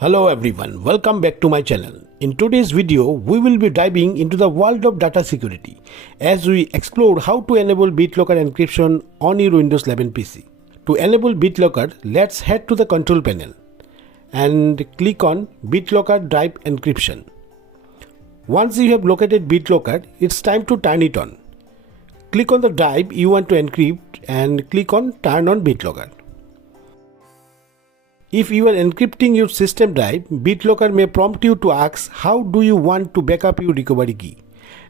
Hello everyone, welcome back to my channel. In today's video, we will be diving into the world of data security as we explore how to enable BitLocker encryption on your Windows 11 PC. To enable BitLocker, let's head to the control panel and click on BitLocker Drive Encryption. Once you have located BitLocker, it's time to turn it on. Click on the drive you want to encrypt and click on Turn on BitLocker. If you are encrypting your system drive, BitLocker may prompt you to ask how do you want to backup your recovery key.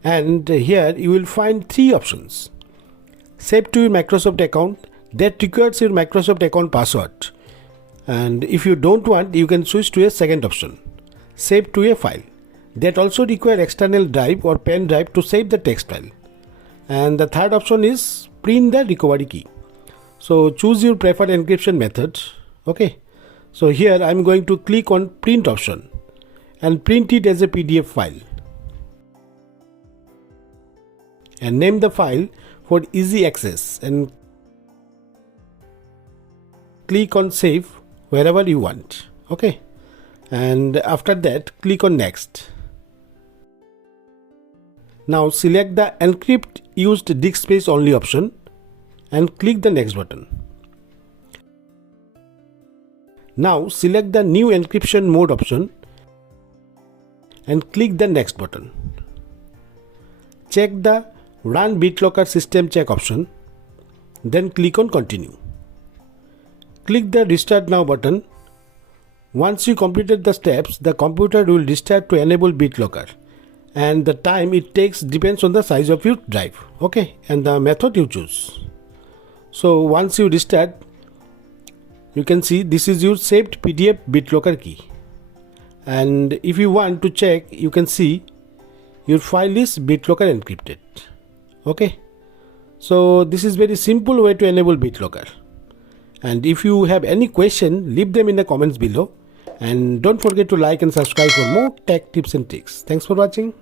And here you will find three options. Save to your Microsoft account, that requires your Microsoft account password. And if you don't want, you can switch to a second option. Save to a file. That also requires external drive or pen drive to save the text file. And the third option is print the recovery key. So choose your preferred encryption method. Okay. So here I am going to click on print option and print it as a PDF file and name the file for easy access and click on save wherever you want. Okay, and after that click on next. Now select the encrypt used disk space only option and click the next button. Now select the new encryption mode option and click the next button. Check the run BitLocker system check option, then click on continue. Click the restart now button. Once you completed the steps, the computer will restart to enable BitLocker, and the time it takes depends on the size of your drive, okay, and the method you choose. So once you restart, you can see this is your saved PDF BitLocker key, and if you want to check, you can see your file is BitLocker encrypted. Okay, so this is very simple way to enable BitLocker, and if you have any question, leave them in the comments below, and don't forget to like and subscribe for more tech tips and tricks. Thanks for watching.